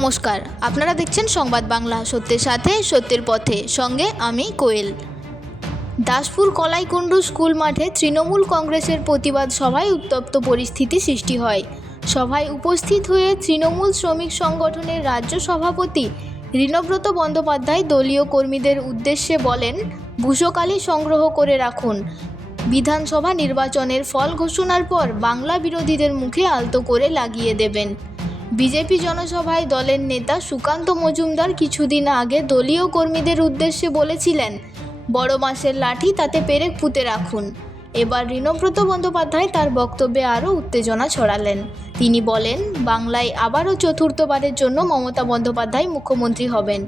নমস্কার, আপনারা দেখছেন সংবাদ বাংলা, সত্যের সাথে সত্যের পথে। সঙ্গে আমি কোয়েল। দাসপুর কলাইকুণ্ডু স্কুল মাঠে তৃণমূল কংগ্রেসের প্রতিবাদ সভায় উত্তপ্ত পরিস্থিতি সৃষ্টি হয়। সভায় উপস্থিত হয়ে তৃণমূল শ্রমিক সংগঠনের রাজ্য সভাপতি রীনব্রত বন্দ্যোপাধ্যায় দলীয় কর্মীদের উদ্দেশ্যে বলেন, ভূষকালি সংগ্রহ করে রাখুন। বিধানসভা নির্বাচনের ফল ঘোষণার পর বাংলা বিরোধীদের মুখে আলতো করে লাগিয়ে দেবেন। বিজেপি জনসভায় দলের নেতা সুকান্ত মজুমদার কিছুদিন আগে দলীয় কর্মীদের উদ্দেশ্যে বলেছিলেন, বড় মাসের লাঠি তাতে পেরেক পুঁতে রাখুন। এবার রীনব্রত বন্দ্যোপাধ্যায় তার বক্তব্যে আরও উত্তেজনা ছড়ালেন। তিনি বলেন, বাংলায় আবারও চতুর্থবারের জন্য মমতা বন্দ্যোপাধ্যায় মুখ্যমন্ত্রী হবেন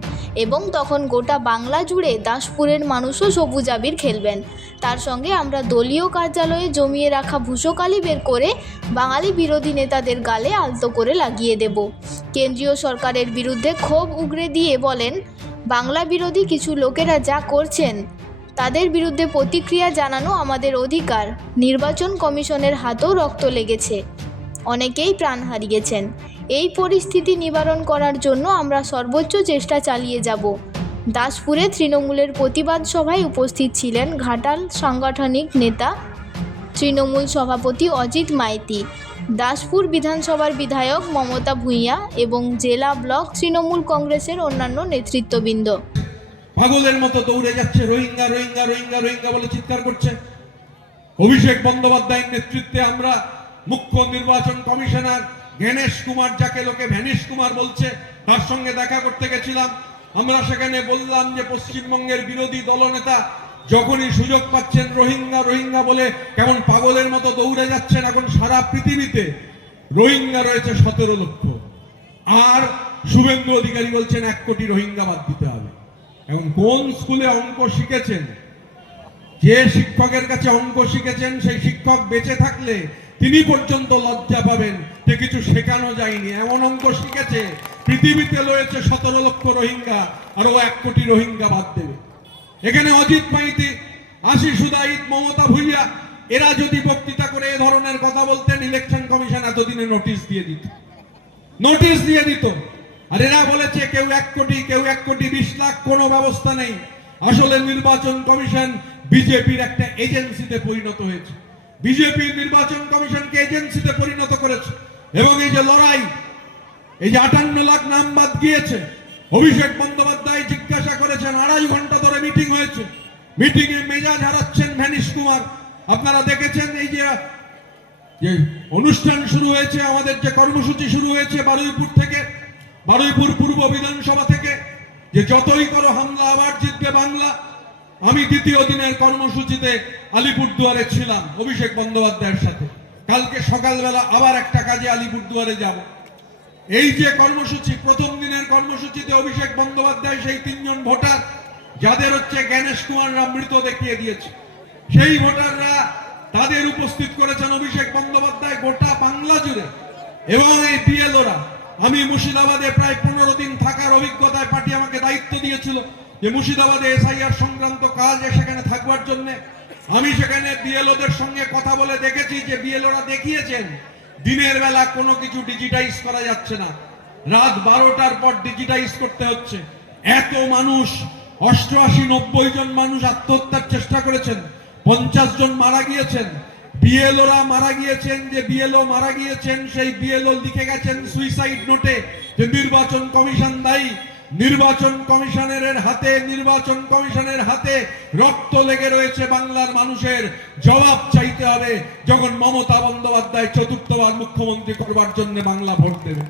এবং তখন গোটা বাংলা জুড়ে দাসপুরের মানুষও সবুজ আবির খেলবেন। তার সঙ্গে আমরা দলীয় কার্যালয়ে জমিয়ে রাখা ভূষকালি বের করে বাঙালি বিরোধী নেতাদের গালে আলতো করে লাগিয়ে দেব। কেন্দ্রীয় সরকারের বিরুদ্ধে ক্ষোভ উগরে দিয়ে বলেন, বাংলা বিরোধী কিছু লোকেরা যা করছেন তাদের বিরুদ্ধে প্রতিক্রিয়া জানানো আমাদের অধিকার। নির্বাচন কমিশনের হাতেও রক্ত লেগেছে, অনেকেই প্রাণ হারিয়েছেন। এই পরিস্থিতি নিবারণ করার জন্য আমরা সর্বোচ্চ চেষ্টা চালিয়ে যাব। দাসপুরে তৃণমূলের প্রতিবাদ সভায় উপস্থিত ছিলেন ঘাটাল সাংগঠনিক নেতা তৃণমূল সভাপতি অজিত মাইতি, দাসপুর বিধানসভার বিধায়ক মমতা ভূঁইয়া এবং জেলা ব্লক তৃণমূল কংগ্রেসের অন্যান্য নেতৃত্ববৃন্দ। পাগলের মতো দৌড়ে যাচ্ছে, রোহিঙ্গা রোহিঙ্গা রোহিঙ্গা রোহিঙ্গা বলে চিৎকার করছে। অভিষেক বন্দ্যোপাধ্যায়ের নেতৃত্বে আমরা মুখ্য নির্বাচন কমিশনার গণেশ কুমার, যাকে লোকে ভ্যানিশ কুমার বলছে, তার সঙ্গে দেখা করতে গেছিলাম। আমরা সেখানে বললাম যে পশ্চিমবঙ্গের বিরোধী দলনেতা যখনই সুযোগ পাচ্ছেন রোহিঙ্গা রোহিঙ্গা বলে কেমন পাগলের মতো দৌড়ে যাচ্ছেন। এখন সারা পৃথিবীতে রোহিঙ্গা রয়েছে 17 লক্ষ, আর শুভেন্দু অধিকারী বলছেন 1 কোটি রোহিঙ্গা বাদ দিতে হবে। এখন কোন স্কুলে অঙ্ক শিখেছেন? যে শিক্ষকের কাছে অঙ্ক শিখেছেন সেই শিক্ষক বেঁচে থাকলে তিনি পর্যন্ত লজ্জা পাবেন যে কিছু শেখানো যায়নি। এমন অঙ্ক শিখেছে, পৃথিবীতে রয়েছে 17 লক্ষ রোহিঙ্গা আর ও 1 কোটি রোহিঙ্গা বাদ দেবে। এখানে অজিত মাইতি, আশিস উদাইত, মমতা ভূঁইয়া এরা যদি বক্তৃতা করে এ ধরনের কথা বলতেন, ইলেকশন কমিশন এতদিনে নোটিশ দিয়ে দিত। আর এরা বলেছে কেউ 1 কোটি, কেউ 1 কোটি 20 লাখ, কোনো ব্যবস্থা নেই। আসলে নির্বাচন কমিশন বিজেপির একটা এজেন্সিতে পরিণত হয়েছে। বিজেপি নির্বাচন কমিশনকে এজেন্সিতে পরিণত করেছে। এবং এই যে লড়াই, এই যে 58 লাখ নাম বাদ গিয়েছে, অভিষেক বন্দ্যোপাধ্যায় জিজ্ঞাসা করেছেন, 2.5 ঘন্টা ধরে মিটিং হয়েছে। মিটিংয়ে মেজাজ হারাচ্ছেন ভ্যানিশ কুমার। আপনারা দেখেছেন এই যে অনুষ্ঠান শুরু হয়েছে, আমাদের যে কর্মসূচি শুরু হয়েছে বারুইপুর থেকে, বারুইপুর পূর্ব বিধানসভা থেকে, যে যতই করো হামলা আবার জিতবে বাংলা। আমি দ্বিতীয় দিনের কর্মসূচিতে আলিপুরদুয়ারে ছিলাম অভিষেক বন্দ্যোপাধ্যায়ের সাথে। কালকে সকালবেলা আবার একটা কাজে আলিপুরদুয়ারে যাব। এই যে কর্মসূচি, প্রথম দিনের কর্মসূচিতে অভিষেক বন্দ্যোপাধ্যায় সেই 3 জন ভোটার যাদের হচ্ছে গণেশ কুমাররা মৃত দেখিয়ে দিয়েছে, সেই ভোটাররা তাদের উপস্থিত করেছেন অভিষেক বন্দ্যোপাধ্যায় গোটা বাংলা জুড়ে। এবং এই বিএলওরা, আমি মুর্শিদাবাদে প্রায় 15 দিন থাকার অভিজ্ঞতায় পার্টি আমাকে দায়িত্ব দিয়েছিল যে মুর্শিদাবাদে এসআইআর সংক্রান্ত কাজে সেখানে থাকবার জন্য। আমি সেখানে বিএলওদের সঙ্গে কথা বলে দেখেছি যে বিএলওরা দেখিয়েছেন দিনের বেলা কোনো কিছু ডিজিটাইজ করা যাচ্ছে না, রাত 12টার পর ডিজিটাইজ করতে হচ্ছে। এত মানুষ, 88-90 জন মানুষ আত্মহত্যার চেষ্টা করেছেন, 50 জন মারা গিয়েছেন। বিএলওরা মারা গিয়েছেন, যে বিএলও মারা গিয়েছেন সেই বিএলও লিখে গেছেন সুইসাইড নোটে যে নির্বাচন কমিশন দায়ী। নির্বাচন কমিশনের হাতে রক্ত লেগে রয়েছে বাংলার মানুষের। জবাব চাইতে হবে যখন মমতা বন্দ্যোপাধ্যায় 4র্থবার মুখ্যমন্ত্রী করবার জন্য বাংলা ভোট দেবে।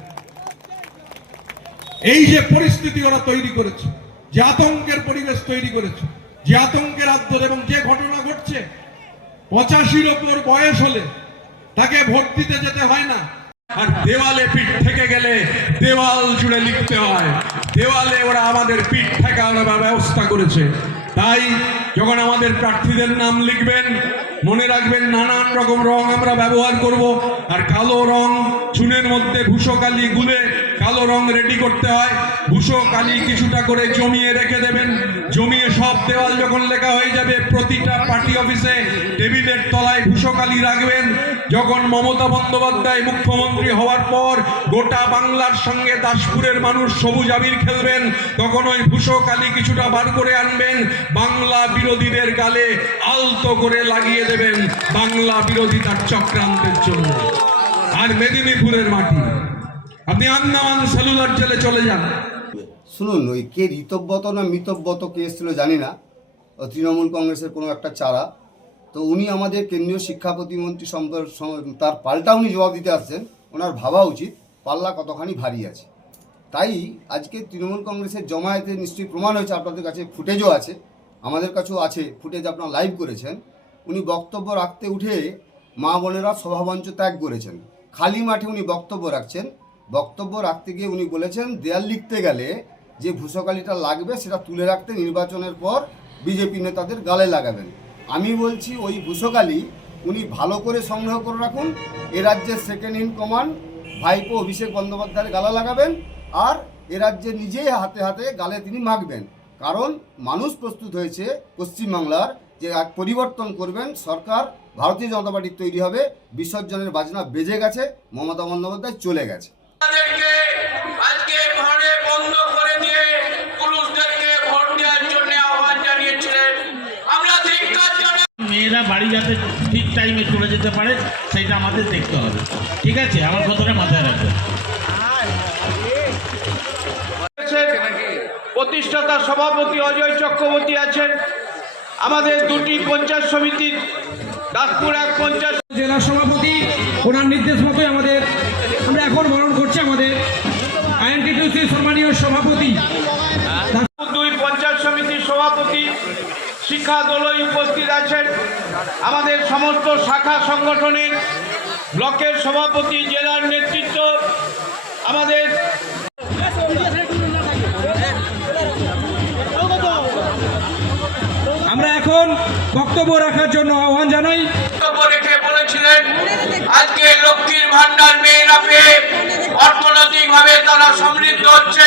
এই যে পরিস্থিতি ওরা তৈরি করেছে, যে আতঙ্কের পরিবেশ তৈরি করেছে, যে আতঙ্কের আদ্যর, এবং যে ঘটনা ঘটছে, 85-র ওপর বয়স হলে তাকে ভোট দিতে যেতে হয় না। আর দেওয়ালে পিঠ থেকে গেলে দেওয়াল জুড়ে লিখতে হয়। দেওয়ালে ওরা আমাদের পিঠ ঠেকানোর ব্যবস্থা করেছে। তাই যখন আমাদের প্রার্থীদের নাম লিখবেন, মনে রাখবেন নানান রকম রং আমরা ব্যবহার করব। আর কালো রং চুনের মধ্যে ভূষকালি গুলে কালো রং রেডি করতে হয়। ভূষো কালি কিছুটা করে জমিয়ে রেখে দেবেন। জমিয়ে সব দেওয়াল যখন লেখা হয়ে যাবে, প্রতিটা পার্টি অফিসে টেবিলের তলায় ভূষো কালি রাখবেন। যখন মমতা বন্দ্যোপাধ্যায় মুখ্যমন্ত্রী হওয়ার পর গোটা বাংলার সঙ্গে দাসপুরের মানুষ সবুজ আবির খেলবেন, তখন ওই ভূষো কালি কিছুটা বার করে আনবেন, বাংলা বিরোধীদের গালে আলতো করে লাগিয়ে দেবেন বাংলা বিরোধিতার চক্রান্তের জন্য। আর মেদিনীপুরের মাটি, আপনি আন্দামান সেলুলার জেলে চলে যান। শুনুন, ওই কে ঋতব্রত না মিতব্রত কে এসেছিল জানি না, তৃণমূল কংগ্রেসের কোনো একটা চারা। তো উনি আমাদের কেন্দ্রীয় শিক্ষা প্রতিমন্ত্রী তার পাল্টা উনি জবাব দিতে আসছেন। ওনার ভাবা উচিত পাল্লা কতখানি ভারী আছে। তাই আজকে তৃণমূল কংগ্রেসের জমায়েতে নিশ্চয়ই প্রমাণ হয়েছে, আপনাদের কাছে ফুটেজও আছে, আমাদের কাছেও আছে ফুটেজ, আপনারা লাইভ করেছেন। উনি বক্তব্য রাখতে উঠে মা বোনেরা সভামঞ্চ ত্যাগ করেছেন, খালি মাঠে উনি বক্তব্য রাখছেন। বক্তব্য রাখতে গিয়ে উনি বলেছেন দেয়াল লিখতে গেলে যে ভূষকালিটা লাগবে সেটা তুলে রাখতে নির্বাচনের পর বিজেপি নেতাদের গালে লাগাবেন। আমি বলছি ওই ভূষকালি উনি ভালো করে সংগ্রহ করে রাখুন, এ রাজ্যের সেকেন্ড ইন কমান্ড ভাইপো অভিষেক বন্দ্যোপাধ্যায়ের গালা লাগাবেন, আর এ রাজ্যে নিজেই হাতে হাতে গালে তিনি মাখবেন। কারণ মানুষ প্রস্তুত হয়েছে পশ্চিমবাংলার যে এক পরিবর্তন করবেন সরকার, ভারতীয় জনতা পার্টির তৈরি হবে। বিসর্জনের বাজনা বেজে গেছে, মমতা বন্দ্যোপাধ্যায় চলে গেছে। আজকে ঘরে বন্ধ করে দিয়ে পুরুষদেরকে ভোট দেওয়ার জন্য আহ্বান জানিয়েছিলেন। আমরা ধিক্কার জানাই। মেয়েরা বাড়ি যাতে ঠিক টাইমে চলে যেতে পারে সেটা আমাদের দেখতে হবে, ঠিক আছে? আমার কথাটা মাথায় রাখবেন। প্রতিষ্ঠাতা সভাপতি অজয় চক্রবর্তী আছেন। আমাদের দুটি পঞ্চায়েত সমিতির দাসপুর এক পঞ্চায়েত জেলা সভাপতি, ওনার নির্দেশ মতোই আমরা এখন বরণ করছি আমাদের আইএনটিটিউসি সম্মানীয় সভাপতি, দুই পঞ্চায়েত সমিতির সভাপতি শিক্ষা দলই উপস্থিত আছেন। আমাদের সমস্ত শাখা সংগঠনের ব্লকের সভাপতি, জেলার নেতৃত্ব, আমাদের আমরা এখন বক্তব্য রাখার জন্য আহ্বান জানাই। বক্তব্য রেখে বলেছিলেন আজকে লক্ষ্মীর ভান্ডার মেয়েরা পেয়ে অর্থনৈতিকভাবে তারা সমৃদ্ধ হচ্ছে।